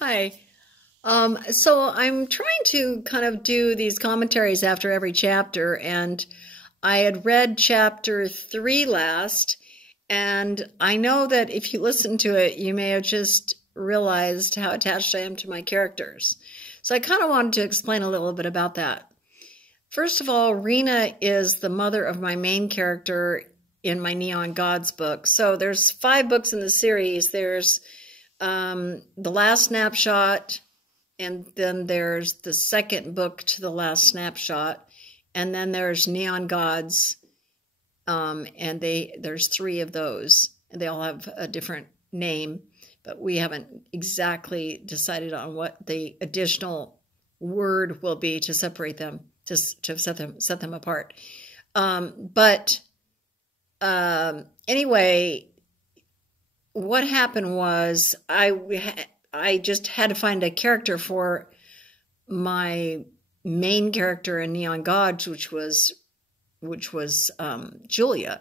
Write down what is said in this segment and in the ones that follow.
Hi. So I'm trying to kind of do these commentaries after every chapter, and I had read chapter 3 last, and I know that if you listen to it, you may have just realized how attached I am to my characters. So I kind of wanted to explain a little bit about that. First of all, Rena is the mother of my main character in my Neon Gods book. So there's 5 books in the series. There's The Last Snapshot, and then there's the second book to The Last Snapshot, and then there's Neon Gods, and there's 3 of those, and they all have a different name, but we haven't exactly decided on what the additional word will be to separate them, to set them apart. Anyway, what happened was I just had to find a character for my main character in Neon Gods, which was Julia,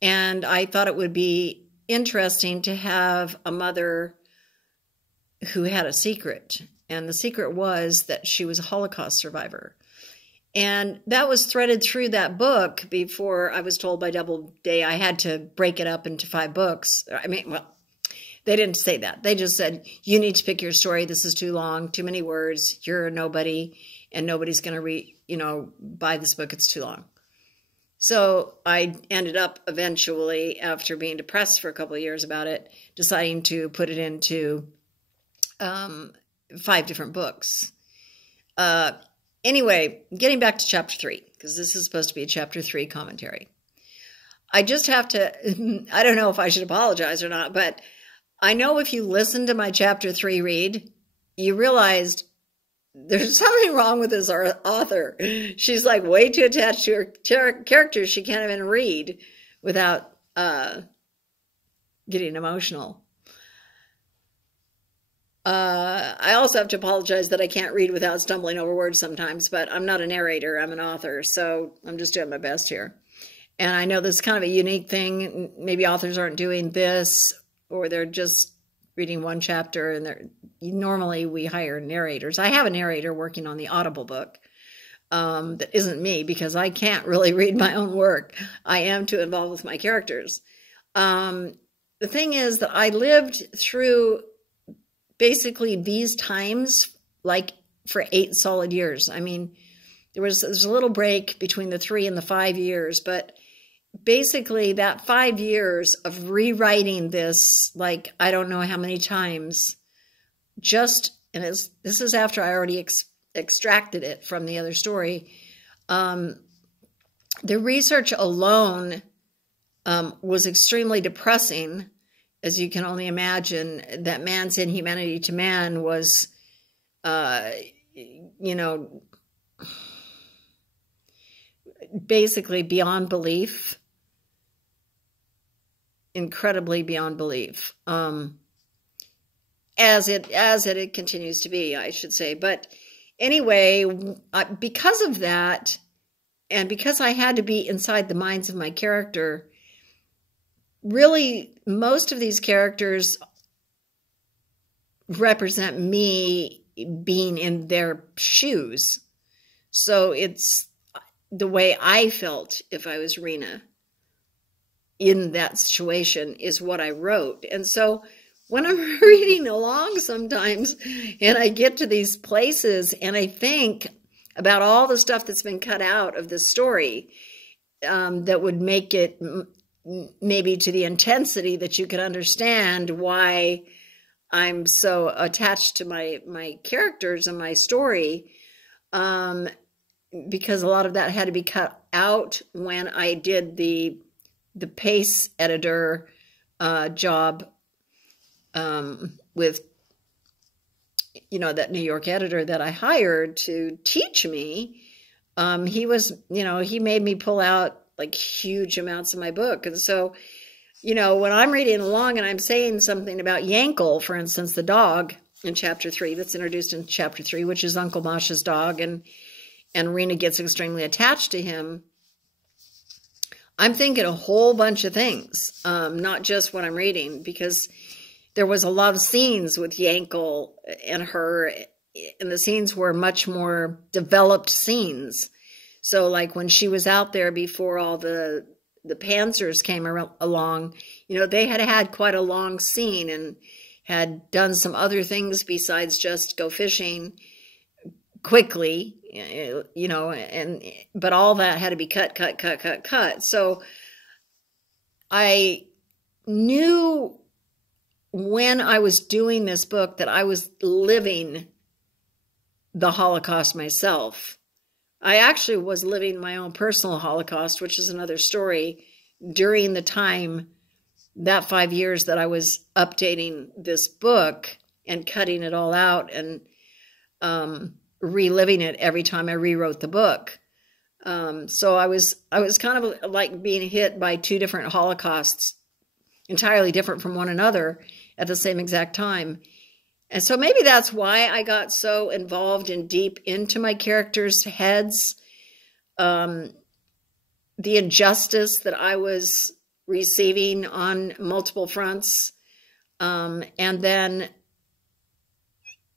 and I thought it would be interesting to have a mother who had a secret, and the secret was that she was a Holocaust survivor. And that was threaded through that book before I was told by Doubleday I had to break it up into 5 books. I mean, well, they didn't say that. They just said, you need to pick your story. This is too long, too many words. You're a nobody, and nobody's going to buy this book. It's too long. So I ended up eventually, after being depressed for a couple of years about it, deciding to put it into 5 different books. Anyway, getting back to chapter 3, because this is supposed to be a chapter 3 commentary. I just have to, I don't know if I should apologize or not, but I know if you listen to my chapter 3 read, you realized there's something wrong with this author. She's like way too attached to her characters. She can't even read without getting emotional. I also have to apologize that I can't read without stumbling over words sometimes, but I'm not a narrator, I'm an author, so I'm just doing my best here. And I know this is kind of a unique thing. Maybe authors aren't doing this, or they're just reading one chapter, and normally we hire narrators. I have a narrator working on the Audible book. That isn't me, because I can't really read my own work. I am too involved with my characters. The thing is that I lived through basically these times like for 8 solid years. I mean, there's a little break between the 3 and the 5 years, but basically that 5 years of rewriting this, like, I don't know how many times, this is after I already extracted it from the other story. The research alone was extremely depressing. As you can only imagine, that man's inhumanity to man was, basically beyond belief, incredibly beyond belief, as it continues to be, I should say. But anyway, because of that, and because I had to be inside the minds of my character, really, most of these characters represent me being in their shoes. So it's the way I felt if I was Rena in that situation is what I wrote. And so when I'm reading along sometimes and I get to these places and I think about all the stuff that's been cut out of the story that would make it maybe to the intensity that you could understand why I'm so attached to my characters and my story, because a lot of that had to be cut out when I did the pace editor job with that New York editor that I hired to teach me. He made me pull out like huge amounts of my book. And so, when I'm reading along and I'm saying something about Yankel, for instance, the dog in chapter 3, that's introduced in chapter 3, which is Uncle Masha's dog, and Rena gets extremely attached to him, I'm thinking a whole bunch of things, not just what I'm reading, because there was a lot of scenes with Yankel and her, and the scenes were much more developed scenes. So like when she was out there before all the Panzers came along, you know, they had quite a long scene and had done some other things besides just go fishing quickly, you know, but all that had to be cut. So I knew when I was doing this book that I was living the Holocaust myself. I actually was living my own personal Holocaust, which is another story, during the time, that 5 years that I was updating this book and cutting it all out and reliving it every time I rewrote the book. So I was kind of like being hit by two different Holocausts, entirely different from one another at the same exact time. And so maybe that's why I got so involved and deep into my characters' heads. The injustice that I was receiving on multiple fronts. And then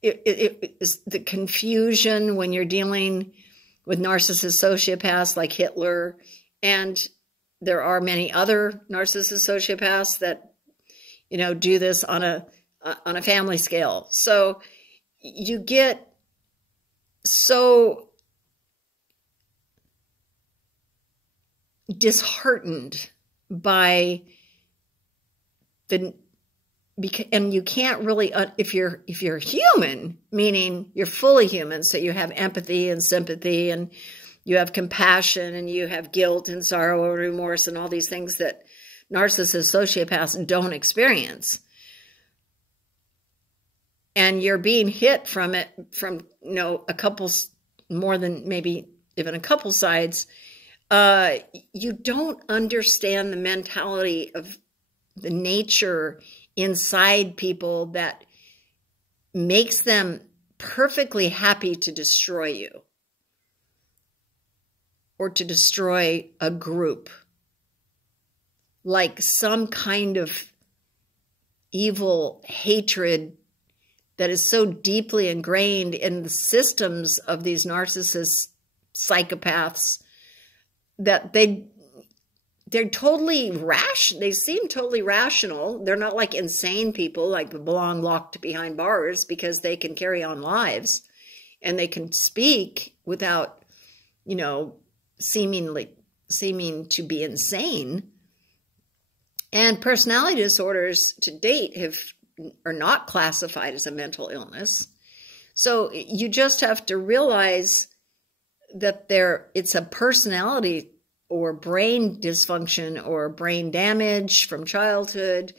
it is the confusion when you're dealing with narcissist sociopaths like Hitler. And there are many other narcissist sociopaths that, you know, do this on a family scale. So you get so disheartened by and you can't really, if you're human, meaning you're fully human, so you have empathy and sympathy and you have compassion and you have guilt and sorrow and remorse and all these things that narcissist sociopaths don't experience. And you're being hit from it from, you know, a couple, more than maybe even a couple sides. You don't understand the mentality of the nature inside people that makes them perfectly happy to destroy you or to destroy a group, like some kind of evil hatred that is so deeply ingrained in the systems of these narcissist psychopaths that they're totally rational. They seem totally rational. They're not like insane people, like belong locked behind bars, because they can carry on lives and they can speak without, you know, seeming to be insane. And personality disorders to date are not classified as a mental illness. So you just have to realize that it's a personality or brain dysfunction or brain damage from childhood,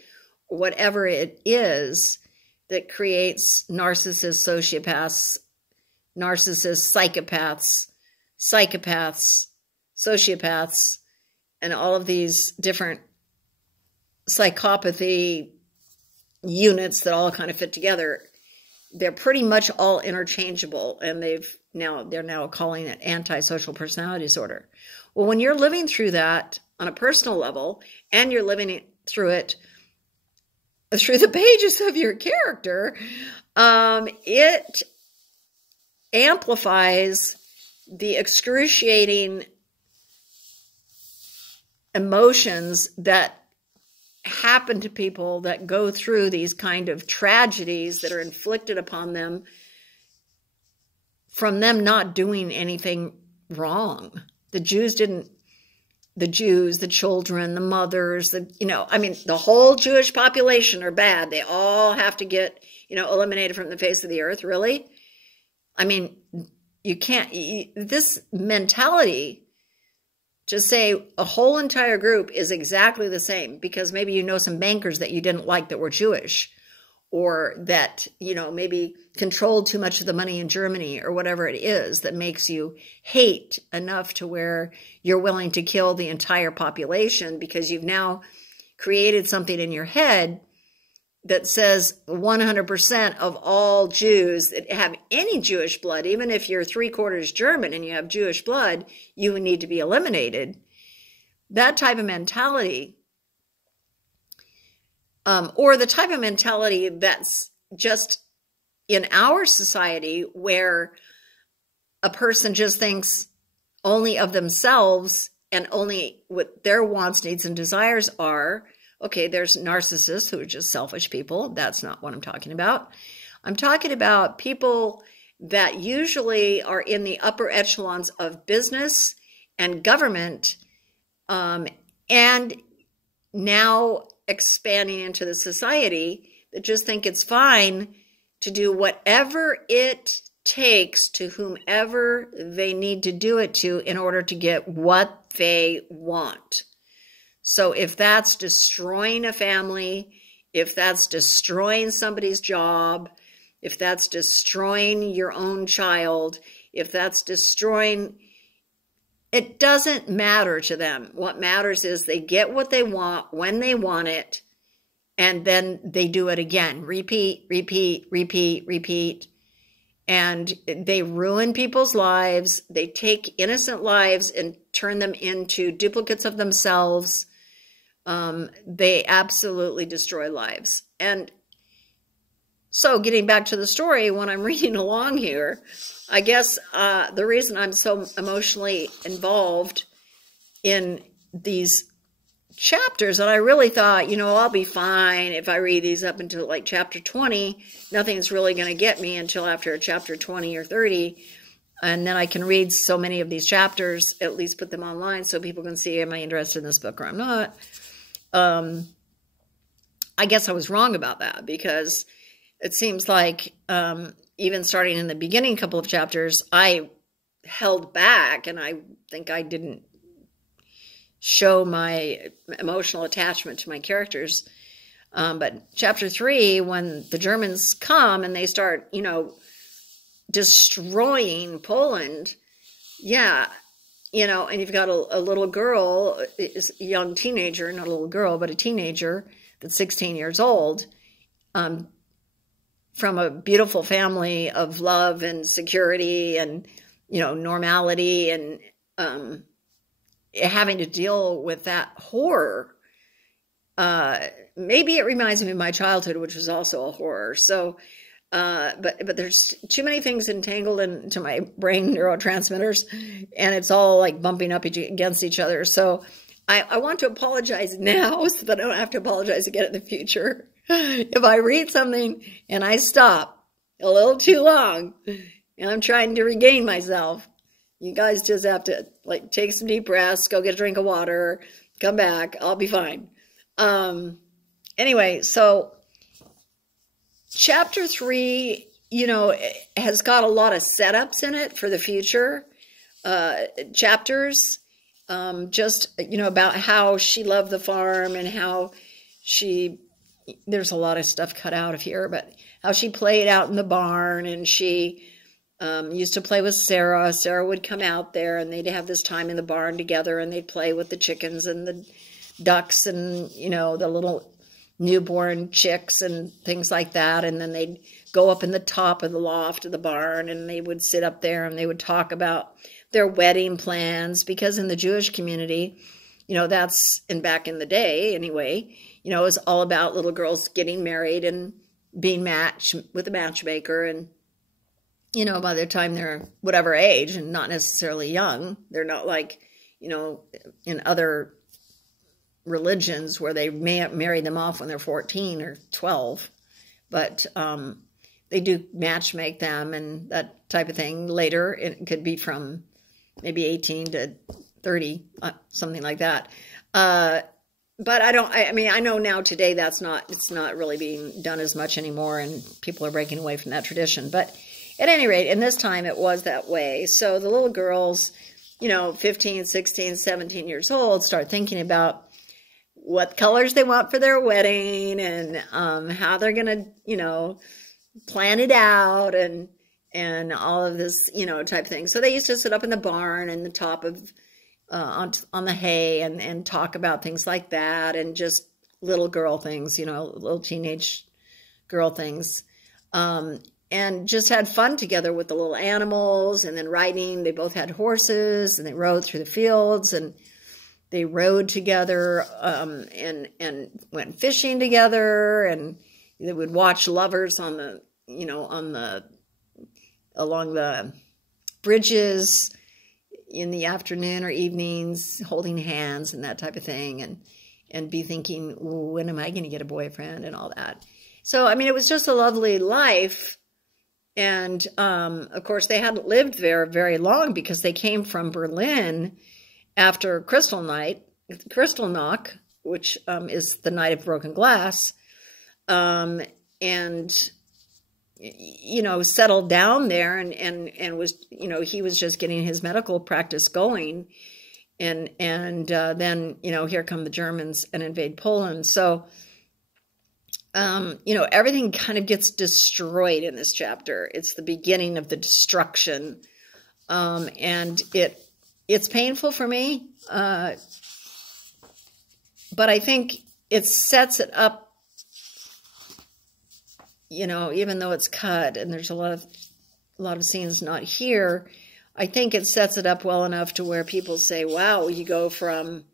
whatever it is, that creates narcissists, sociopaths, psychopaths, sociopaths, and all of these different psychopathy units that all kind of fit together. They're pretty much all interchangeable, and they're now calling it antisocial personality disorder. Well, when you're living through that on a personal level, and you're living through it through the pages of your character, it amplifies the excruciating emotions that happen to people that go through these kind of tragedies that are inflicted upon them from them not doing anything wrong. The children, the mothers, the whole Jewish population are bad. They all have to get, eliminated from the face of the earth. Really? I mean, you can't, this mentality to say a whole entire group is exactly the same because maybe you know some bankers that you didn't like that were Jewish, or that, maybe controlled too much of the money in Germany, or whatever it is that makes you hate enough to where you're willing to kill the entire population because you've now created something in your head that says 100% of all Jews that have any Jewish blood, even if you're 3/4 German and you have Jewish blood, you need to be eliminated. That type of mentality or the type of mentality that's just in our society where a person just thinks only of themselves and only what their wants, needs, and desires are. Okay, there's narcissists who are just selfish people. That's not what I'm talking about. I'm talking about people that usually are in the upper echelons of business and government, and now expanding into the society, that just think it's fine to do whatever it takes to whomever they need to do it to in order to get what they want. So if that's destroying a family, if that's destroying somebody's job, if that's destroying your own child, if that's destroying, it doesn't matter to them. What matters is they get what they want when they want it, and then they do it again. Repeat, repeat, repeat, repeat. And they ruin people's lives. They take innocent lives and turn them into duplicates of themselves. They absolutely destroy lives. And so getting back to the story, when I'm reading along here, I guess the reason I'm so emotionally involved in these chapters, and I really thought, you know, I'll be fine if I read these up until like chapter 20. Nothing's really going to get me until after chapter 20 or 30. And then I can read so many of these chapters, at least put them online so people can see, am I interested in this book or I'm not. I guess I was wrong about that, because it seems like even starting in the beginning couple of chapters, I held back, and I think I didn't show my emotional attachment to my characters. But chapter 3, when the Germans come and they start, you know, destroying Poland, yeah, you know, and you've got a little girl, a young teenager, not a little girl, but a teenager that's 16 years old, from a beautiful family of love and security and, you know, normality, and having to deal with that horror. Maybe it reminds me of my childhood, which was also a horror. So, but there's too many things entangled into my brain neurotransmitters, and it's all like bumping up against each other. So I want to apologize now so that I don't have to apologize again in the future. If I read something and I stop a little too long and I'm trying to regain myself, you guys just have to like take some deep breaths, go get a drink of water, come back. I'll be fine. Anyway, so chapter 3, you know, has got a lot of setups in it for the future chapters. Just, you know, about how she loved the farm and how there's a lot of stuff cut out of here, but how she played out in the barn, and she used to play with Sarah. Sarah would come out there and they'd have this time in the barn together, and they'd play with the chickens and the ducks and, you know, the little newborn chicks and things like that. And then they'd go up in the top of the loft of the barn, and they would sit up there and they would talk about their wedding plans, because in the Jewish community, you know, back in the day anyway, you know, it was all about little girls getting married and being matched with a matchmaker. And, you know, by the time they're whatever age, and not necessarily young, they're not like, you know, in other religions where they may marry them off when they're 14 or 12, but they do matchmake them and that type of thing. Later, it could be from maybe 18 to 30, something like that. But I mean, I know now today it's not really being done as much anymore, and people are breaking away from that tradition. But at any rate, in this time, it was that way. So the little girls, you know, 15, 16, 17 years old, start thinking about what colors they want for their wedding, and how they're going to, you know, plan it out, and all of this, you know, type of thing. So they used to sit up in the barn in the top of, on the hay, and talk about things like that, and just little girl things, you know, little teenage girl things. And just had fun together with the little animals, and then riding. They both had horses, and they rode through the fields, and they rode together and went fishing together, and they would watch lovers on the, you know, along the bridges in the afternoon or evenings, holding hands and that type of thing, and be thinking, when am I going to get a boyfriend and all that. So, I mean, it was just a lovely life. And, of course, they hadn't lived there very long because they came from Berlin after Kristallnacht, which is the night of broken glass, and, you know, settled down there and was, you know, he was just getting his medical practice going. And then, you know, here come the Germans and invade Poland. So, you know, everything kind of gets destroyed in this chapter. It's the beginning of the destruction. And it's painful for me. But I think it sets it up, you know, even though it's cut and there's a lot of scenes not here, I think it sets it up well enough to where people say, wow, you go from,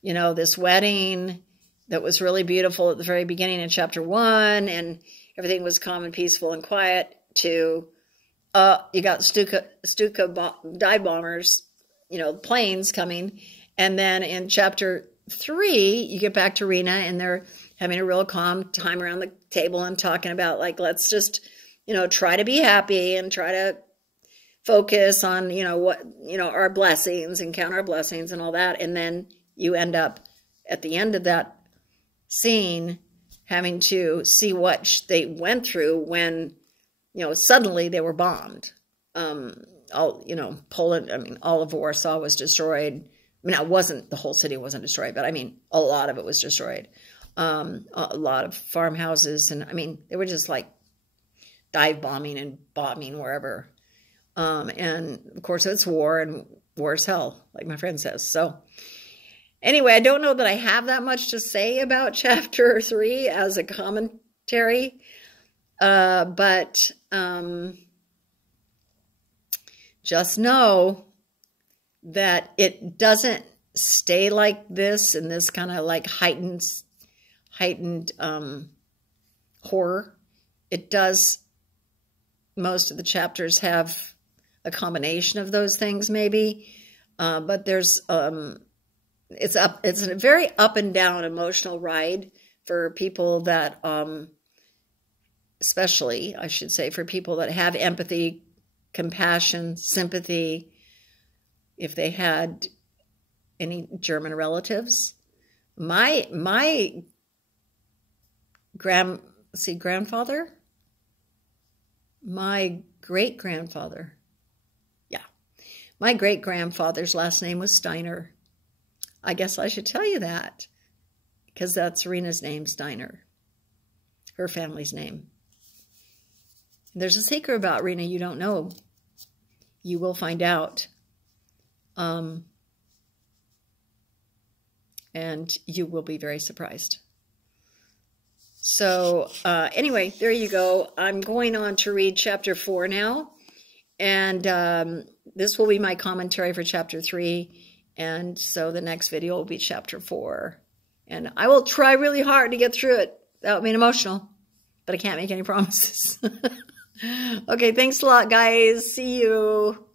you know, this wedding that was really beautiful at the very beginning in chapter 1, and everything was calm and peaceful and quiet, to, you got Stuka dive bombers, you know, planes coming. And then in chapter 3, you get back to Rena, and they're having a real calm time around the table and talking about, like, let's just, you know, try to be happy and try to focus on, you know, what, you know, our blessings and count our blessings and all that. And then you end up at the end of that scene having to see what they went through when, you know, suddenly they were bombed. All, you know, Poland, I mean, all of Warsaw was destroyed. I mean, it wasn't, the whole city wasn't destroyed, but I mean, a lot of it was destroyed. A lot of farmhouses, and I mean, they were just like dive bombing and bombing wherever. And of course it's war, and war is hell, like my friend says. So anyway, I don't know that I have that much to say about chapter 3 as a commentary. But just know that it doesn't stay like this in this kind of like heightened horror. It does, most of the chapters have a combination of those things maybe, but there's it's a very up and down emotional ride for people that especially, I should say, for people that have empathy, compassion, sympathy, if they had any German relatives. My grandfather, my great-grandfather, yeah, my great-grandfather's last name was Steiner. I guess I should tell you that, because that's Rena's name, Steiner, her family's name. There's a secret about Rena you don't know. You will find out. And you will be very surprised. So anyway, there you go. I'm going on to read chapter 4 now. And this will be my commentary for chapter 3. And so the next video will be chapter 4. And I will try really hard to get through it without being emotional. But I can't make any promises. Okay, thanks a lot, guys. See you.